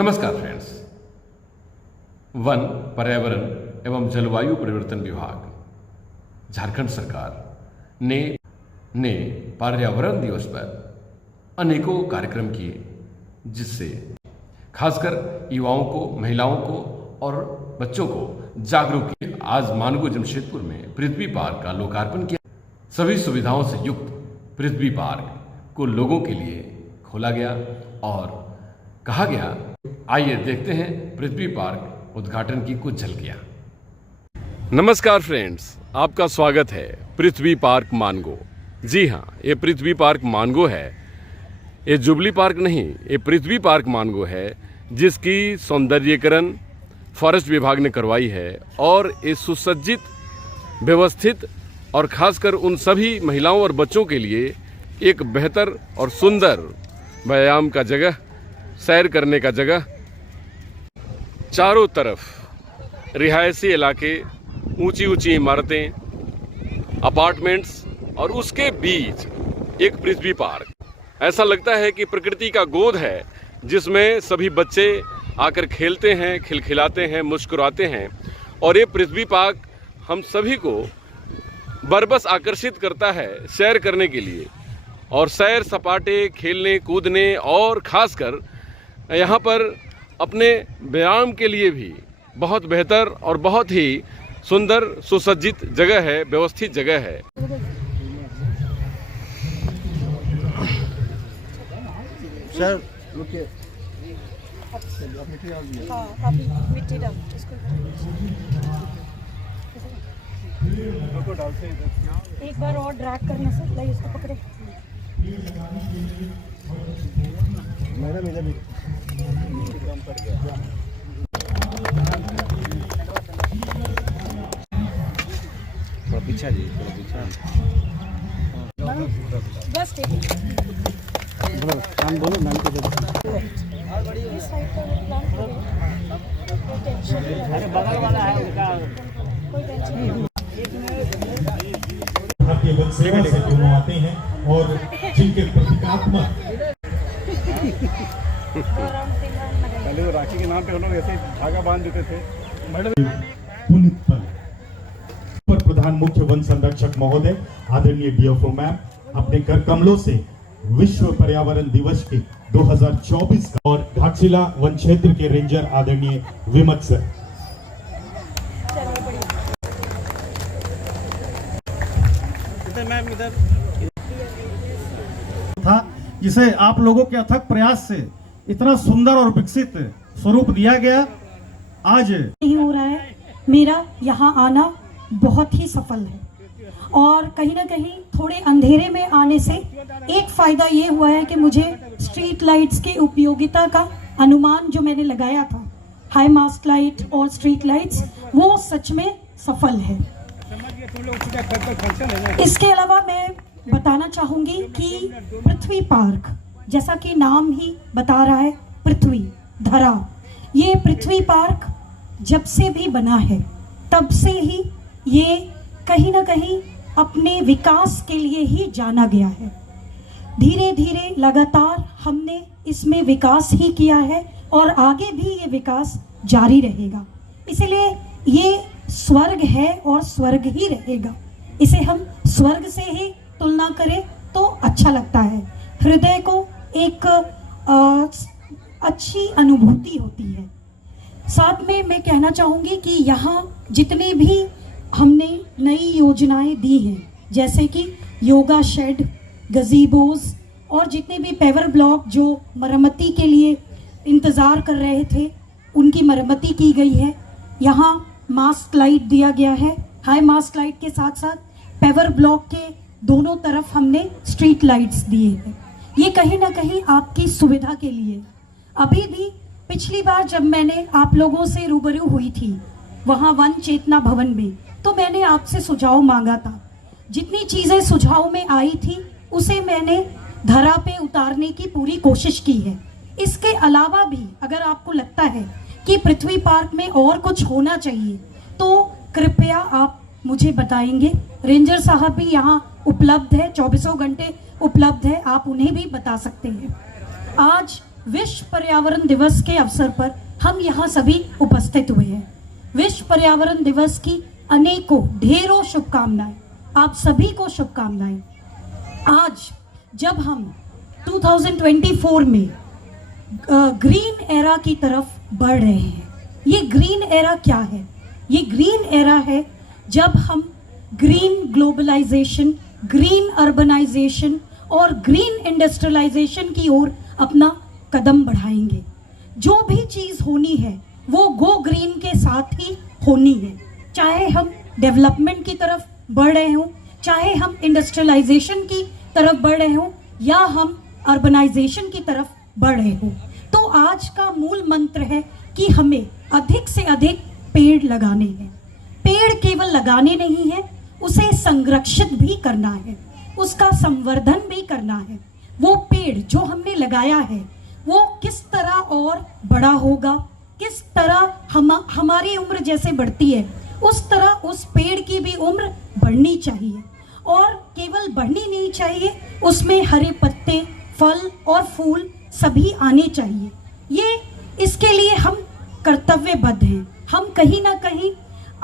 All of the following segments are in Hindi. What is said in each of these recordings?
नमस्कार फ्रेंड्स। वन, पर्यावरण एवं जलवायु परिवर्तन विभाग झारखंड सरकार ने पर्यावरण दिवस पर अनेकों कार्यक्रम किए, जिससे खासकर युवाओं को, महिलाओं को और बच्चों को जागरूक किया। आज मानगो जमशेदपुर में पृथ्वी पार्क का लोकार्पण किया। सभी सुविधाओं से युक्त पृथ्वी पार्क को लोगों के लिए खोला गया और कहा गया, आइए देखते हैं पृथ्वी पार्क उद्घाटन की कुछ झलकियां। नमस्कार फ्रेंड्स, आपका स्वागत है पृथ्वी पार्क मानगो। जी हाँ, ये पृथ्वी पार्क मानगो है। ये जुबली पार्क नहीं, ये पृथ्वी पार्क मानगो है, जिसकी सौंदर्यीकरण फॉरेस्ट विभाग ने करवाई है और ये सुसज्जित, व्यवस्थित और खासकर उन सभी महिलाओं और बच्चों के लिए एक बेहतर और सुंदर व्यायाम का जगह, सैर करने का जगह, चारों तरफ रिहायशी इलाके, ऊंची ऊंची इमारतें, अपार्टमेंट्स और उसके बीच एक पृथ्वी पार्क। ऐसा लगता है कि प्रकृति का गोद है, जिसमें सभी बच्चे आकर खेलते हैं, खिलखिलाते हैं, मुस्कुराते हैं। और ये पृथ्वी पार्क हम सभी को बरबस आकर्षित करता है सैर करने के लिए, और सैर सपाटे, खेलने कूदने और खासकर यहाँ पर अपने व्यायाम के लिए भी बहुत बेहतर और बहुत ही सुंदर सुसज्जित जगह है, व्यवस्थित जगह है। सर रुकिए। एक बार और ड्रैग करना सर, लाइए इसको पकड़े। मैडम इधर भी कम पड़ गया। थोड़ा पीछा जी, थोड़ा पीछा। बस ठीक बोलो, हम बोलो मैम को दे। इस साइड पर प्लान करें, कोई टेंशन नहीं। अरे बगल वाला है उनका, कोई टेंशन नहीं। भारतीय वन सेवा से दोनों आते हैं और जिनके प्रतीकात्मक पहले वो राखी के नाम पे हम लोग ऐसे धागा बांध देते थे। मैडम पुनित पल पर प्रधान मुख्य वन संरक्षक महोदय आदरणीय डीएफओ मैम अपने कर कमलों से विश्व पर्यावरण दिवस के 2024 का और घाटशिला वन क्षेत्र के रेंजर आदरणीय विमत सर। मैम इधर था, जिसे आप लोगों के अथक प्रयास से इतना सुंदर और विकसित स्वरूप दिया गया। आज नहीं हो रहा है, मेरा यहाँ आना बहुत ही सफल है। और कहीं ना कहीं थोड़े अंधेरे में आने से एक फायदा ये हुआ है कि मुझे स्ट्रीट लाइट्स की उपयोगिता का अनुमान जो मैंने लगाया था, हाई मास्ट लाइट और स्ट्रीट लाइट्स, वो सच में सफल है। इसके अलावा मैं बताना चाहूंगी कि पृथ्वी पार्क, जैसा कि नाम ही बता रहा है, पृथ्वी, धरा, ये पृथ्वी पार्क जब से भी बना है तब से ही ये कहीं ना कहीं अपने विकास के लिए ही जाना गया है। धीरे धीरे लगातार हमने इसमें विकास ही किया है और आगे भी ये विकास जारी रहेगा। इसलिए ये स्वर्ग है और स्वर्ग ही रहेगा। इसे हम स्वर्ग से ही तुलना करें तो अच्छा लगता है, हृदय को एक अच्छी अनुभूति होती है। साथ में मैं कहना चाहूँगी कि यहाँ जितने भी हमने नई योजनाएं दी हैं, जैसे कि योगा शेड, गजीबोज और जितने भी पेवर ब्लॉक जो मरम्मती के लिए इंतज़ार कर रहे थे, उनकी मरम्मती की गई है। यहाँ मास्क लाइट दिया गया है, हाई मास्क लाइट के साथ साथ पेवर ब्लॉक के दोनों तरफ हमने स्ट्रीट लाइट्स दिए हैं। ये कहीं ना कहीं आपकी सुविधा के लिए। अभी भी पिछली बार जब मैंने आप लोगों से रूबरू हुई थी वहाँ वन चेतना भवन में, तो मैंने आपसे सुझाव मांगा था। जितनी चीज़ें सुझाव में आई थी उसे मैंने धरा पे उतारने की पूरी कोशिश की है। इसके अलावा भी अगर आपको लगता है कि पृथ्वी पार्क में और कुछ होना चाहिए तो कृपया आप मुझे बताएंगे। रेंजर साहब भी यहाँ उपलब्ध है, 24 घंटे उपलब्ध है, आप उन्हें भी बता सकते हैं। आज विश्व पर्यावरण दिवस के अवसर पर हम यहाँ सभी उपस्थित हुए हैं। विश्व पर्यावरण दिवस की अनेकों ढेरों शुभकामनाएं, आप सभी को शुभकामनाएं। आज जब हम 2024 में ग्रीन एरा की तरफ बढ़ रहे हैं, ये ग्रीन एरा क्या है? ये ग्रीन एरा है जब हम ग्रीन ग्लोबलाइजेशन, ग्रीन अर्बनाइजेशन और ग्रीन इंडस्ट्रियलाइजेशन की ओर अपना कदम बढ़ाएंगे। जो भी चीज़ होनी है वो गो ग्रीन के साथ ही होनी है, चाहे हम डेवलपमेंट की तरफ बढ़ रहे हों, चाहे हम इंडस्ट्रियलाइजेशन की तरफ बढ़ रहे हों या हम अर्बनाइजेशन की तरफ बढ़ रहे हों। तो आज का मूल मंत्र है कि हमें अधिक से अधिक पेड़ लगाने हैं। पेड़ केवल लगाने नहीं है, उसे संरक्षित भी करना है, उसका संवर्धन भी करना है। वो पेड़ जो हमने लगाया है वो किस तरह और बड़ा होगा, किस तरह हमारी उम्र जैसे बढ़ती है उस तरह उस पेड़ की भी उम्र बढ़नी चाहिए। और केवल बढ़नी नहीं चाहिए, उसमें हरे पत्ते, फल और फूल सभी आने चाहिए। ये इसके लिए हम कर्तव्यबद्ध हैं। हम कहीं ना कहीं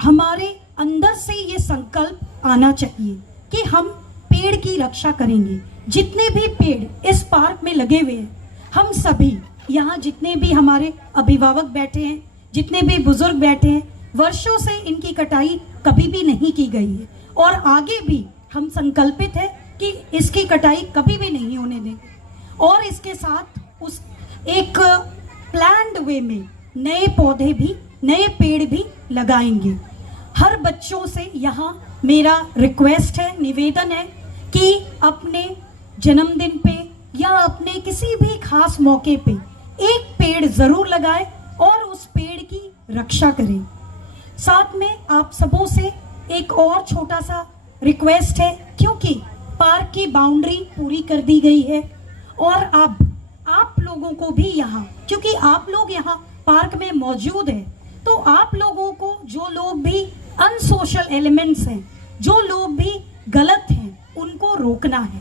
हमारे अंदर से ये संकल्प आना चाहिए कि हम पेड़ की रक्षा करेंगे। जितने भी पेड़ इस पार्क में लगे हुए हैं, हम सभी यहाँ जितने भी हमारे अभिभावक बैठे हैं, जितने भी बुजुर्ग बैठे हैं, वर्षों से इनकी कटाई कभी भी नहीं की गई है और आगे भी हम संकल्पित है कि इसकी कटाई कभी भी नहीं होने देंगे। और इसके साथ उस एक प्लान्ड वे में नए पौधे भी, नए पेड़ भी लगाएंगे। हर बच्चों से यहाँ मेरा रिक्वेस्ट है, निवेदन है कि अपने जन्मदिन पे या अपने किसी भी खास मौके पे एक पेड़ जरूर लगाएं और उस पेड़ की रक्षा करें। साथ में आप सबों से एक और छोटा सा रिक्वेस्ट है, क्योंकि पार्क की बाउंड्री पूरी कर दी गई है और अब आप लोगों को भी यहाँ, क्योंकि आप लोग यहाँ पार्क में मौजूद हैं, तो आप लोगों को, जो लोग भी अनसोशल एलिमेंट्स हैं, जो लोग भी गलत हैं, उनको रोकना है।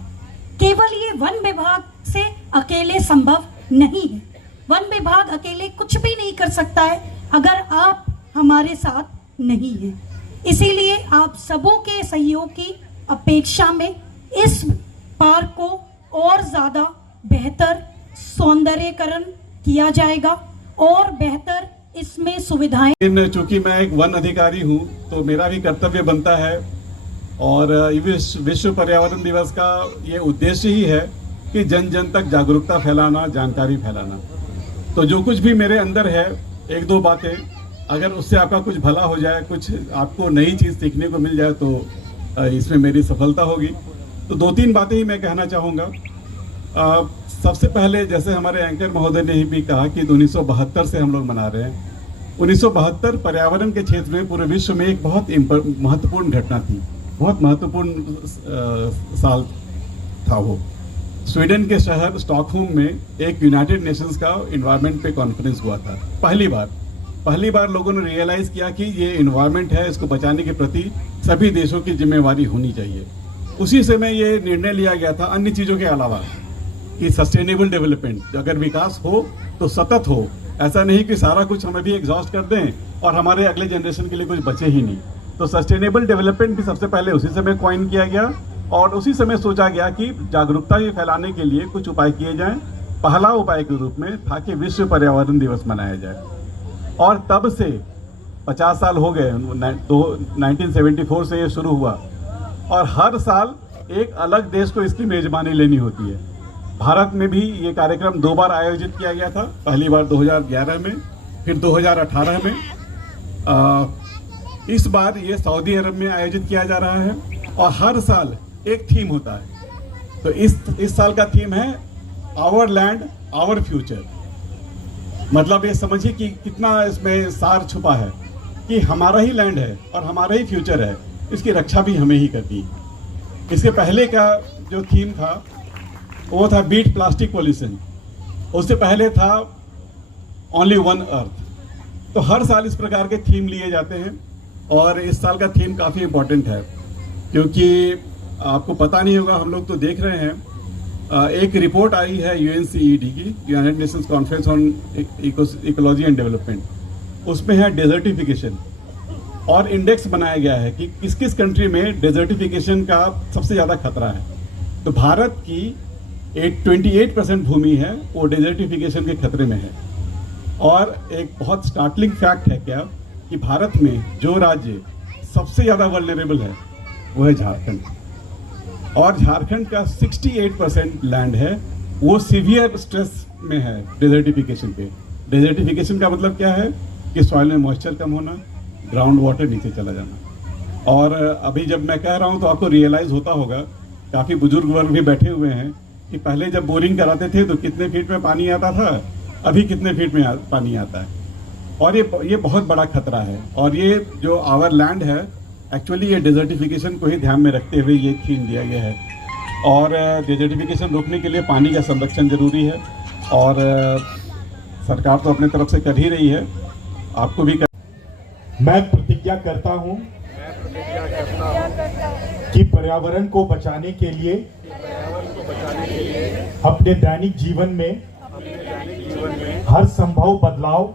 केवल ये वन विभाग से अकेले संभव नहीं है। वन विभाग अकेले कुछ भी नहीं कर सकता है अगर आप हमारे साथ नहीं हैं। इसीलिए आप सबों के सहयोग की अपेक्षा में इस पार्क को और ज़्यादा बेहतर सौंदर्यीकरण किया जाएगा और बेहतर इसमें सुविधाएं। लेकिन चूंकि मैं एक वन अधिकारी हूं तो मेरा भी कर्तव्य बनता है और विश्व पर्यावरण दिवस का ये उद्देश्य ही है कि जन जन तक जागरूकता फैलाना, जानकारी फैलाना। तो जो कुछ भी मेरे अंदर है, एक दो बातें, अगर उससे आपका कुछ भला हो जाए, कुछ आपको नई चीज़ सीखने को मिल जाए तो इसमें मेरी सफलता होगी। तो दो तीन बातें ही मैं कहना चाहूँगा। सबसे पहले, जैसे हमारे एंकर महोदय ने भी कहा कि 1972 से हम लोग मना रहे हैं। 1972 पर्यावरण के क्षेत्र में पूरे विश्व में एक बहुत महत्वपूर्ण घटना थी, बहुत महत्वपूर्ण साल था वो। स्वीडन के शहर स्टॉकहोम में एक यूनाइटेड नेशंस का इन्वायरमेंट पे कॉन्फ्रेंस हुआ था। पहली बार लोगों ने रियलाइज़ किया कि ये इन्वायरमेंट है, इसको बचाने के प्रति सभी देशों की जिम्मेवारी होनी चाहिए। उसी समय ये निर्णय लिया गया था, अन्य चीज़ों के अलावा, कि सस्टेनेबल डेवलपमेंट, अगर विकास हो तो सतत हो। ऐसा नहीं कि सारा कुछ हम अभी एग्जॉस्ट कर दें और हमारे अगले जनरेशन के लिए कुछ बचे ही नहीं। तो सस्टेनेबल डेवलपमेंट भी सबसे पहले उसी समय कॉइन किया गया और उसी समय सोचा गया कि जागरूकता ये फैलाने के लिए कुछ उपाय किए जाएं। पहला उपाय के रूप में था कि विश्व पर्यावरण दिवस मनाया जाए और तब से 50 साल हो गए। 1974 से ये शुरू हुआ और हर साल एक अलग देश को इसकी मेजबानी लेनी होती है। भारत में भी ये कार्यक्रम 2 बार आयोजित किया गया था, पहली बार 2011 में, फिर 2018 में। इस बार ये सऊदी अरब में आयोजित किया जा रहा है और हर साल एक थीम होता है। तो इस साल का थीम है आवर लैंड आवर फ्यूचर। मतलब ये समझिए कि कितना इसमें सार छुपा है कि हमारा ही लैंड है और हमारा ही फ्यूचर है, इसकी रक्षा भी हमें ही करनी है। इसके पहले का जो थीम था वो था बीट प्लास्टिक पॉल्यूशन, उससे पहले था ओनली वन अर्थ। तो हर साल इस प्रकार के थीम लिए जाते हैं और इस साल का थीम काफ़ी इम्पोर्टेंट है, क्योंकि आपको पता नहीं होगा, हम लोग तो देख रहे हैं एक रिपोर्ट आई है UNCED की, United Nations conference on ecology and development, उसमें है डेजर्टिफिकेशन और इंडेक्स बनाया गया है कि किस किस कंट्री में डेजर्टिफिकेशन का सबसे ज़्यादा खतरा है। तो भारत की 28% भूमि है वो डेजर्टिफिकेशन के खतरे में है। और एक बहुत स्टार्टलिंग फैक्ट है क्या कि भारत में जो राज्य सबसे ज़्यादा वल्नरेबल है वो है झारखंड, और झारखंड का 68% लैंड है वो सीवियर स्ट्रेस में है डेजर्टिफिकेशन पे। डेजर्टिफिकेशन का मतलब क्या है कि सॉइल में मॉइस्चर कम होना, ग्राउंड वाटर नीचे चला जाना। और अभी जब मैं कह रहा हूँ तो आपको रियलाइज़ होता होगा, काफ़ी बुजुर्ग वर्ग भी बैठे हुए हैं, कि पहले जब बोरिंग कराते थे तो कितने फीट में पानी आता था, अभी कितने फीट में पानी आता है। और ये बहुत बड़ा खतरा है। और ये जो आवर लैंड है एक्चुअली ये डेजर्टिफिकेशन को ही ध्यान में रखते हुए ये थीम दिया गया है। और डेजर्टिफिकेशन रोकने के लिए पानी का संरक्षण जरूरी है, और सरकार तो अपने तरफ से कर ही रही है, आपको भी मैं प्रतिज्ञा करता हूं कि पर्यावरण को बचाने के लिए अपने दैनिक जीवन में हर संभव बदलाव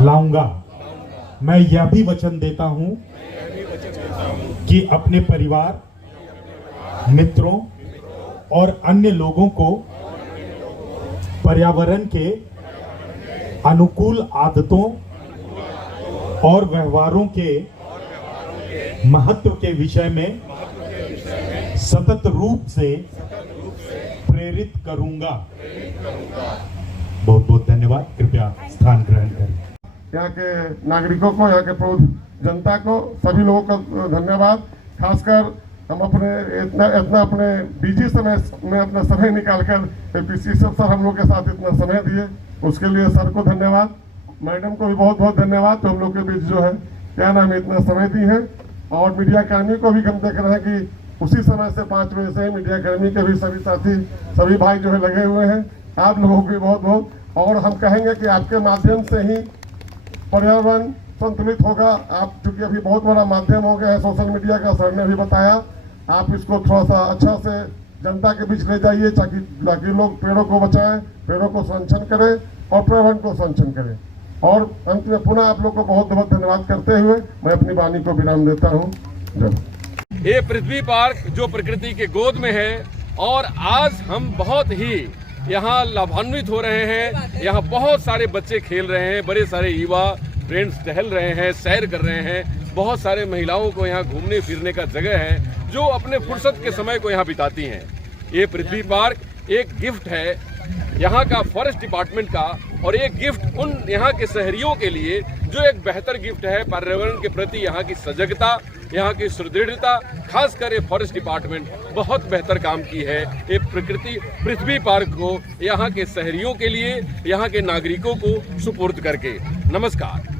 लाऊंगा। मैं यह भी वचन देता हूं कि अपने परिवार, मित्रों और अन्य लोगों को पर्यावरण के अनुकूल आदतों और व्यवहारों के महत्व के विषय में सतत रूप से प्रेरित करूंगा। बहुत बहुत धन्यवाद। कृपया स्थान ग्रहण करें। यहाँ के नागरिकों को, यहाँ के प्रबुद्ध जनता को, सभी लोगों को धन्यवाद। खासकर हम अपने इतना अपने बिजी समय में अपना समय निकालकर APC सर हम लोग के साथ इतना समय दिए, उसके लिए सर को धन्यवाद। मैडम को भी बहुत बहुत धन्यवाद जो हम लोग के बीच जो है क्या नाम है इतना समय दी है। और मीडिया कर्मी को भी हम देख रहे हैं कि उसी समय से 5 बजे से मीडिया कर्मी के भी सभी साथी, सभी भाई जो है लगे हुए हैं। आप लोगों को भी बहुत बहुत, और हम कहेंगे कि आपके माध्यम से ही पर्यावरण संतुलित होगा। आप चूंकि अभी बहुत बड़ा माध्यम हो गया है सोशल मीडिया का, सर ने भी बताया, आप इसको थोड़ा सा अच्छा से जनता के बीच ले जाइए ताकि लोग पेड़ों को बचाएं, पेड़ों को संरक्षण करें और पर्यावरण को संरक्षण करें। और अंत में पुनः आप लोग को बहुत बहुत धन्यवाद करते हुए मैं अपनी वाणी को विराम देता हूँ। जय। ये पृथ्वी पार्क जो प्रकृति के गोद में है, और आज हम बहुत ही यहाँ लाभान्वित हो रहे हैं। यहाँ बहुत सारे बच्चे खेल रहे हैं, बड़े सारे युवा फ्रेंड्स टहल रहे हैं, सैर कर रहे हैं। बहुत सारे महिलाओं को यहाँ घूमने फिरने का जगह है जो अपने फुर्सत के समय को यहाँ बिताती हैं। ये पृथ्वी पार्क एक गिफ्ट है यहाँ का फॉरेस्ट डिपार्टमेंट का, और एक गिफ्ट उन यहाँ के शहरियों के लिए जो एक बेहतर गिफ्ट है पर्यावरण के प्रति यहाँ की सजगता, यहाँ की सुदृढ़ता। खासकर ये फॉरेस्ट डिपार्टमेंट बहुत बेहतर काम की है ये पृथ्वी पार्क को यहाँ के शहरियों के लिए, यहाँ के नागरिकों को सुपुर्द करके। नमस्कार।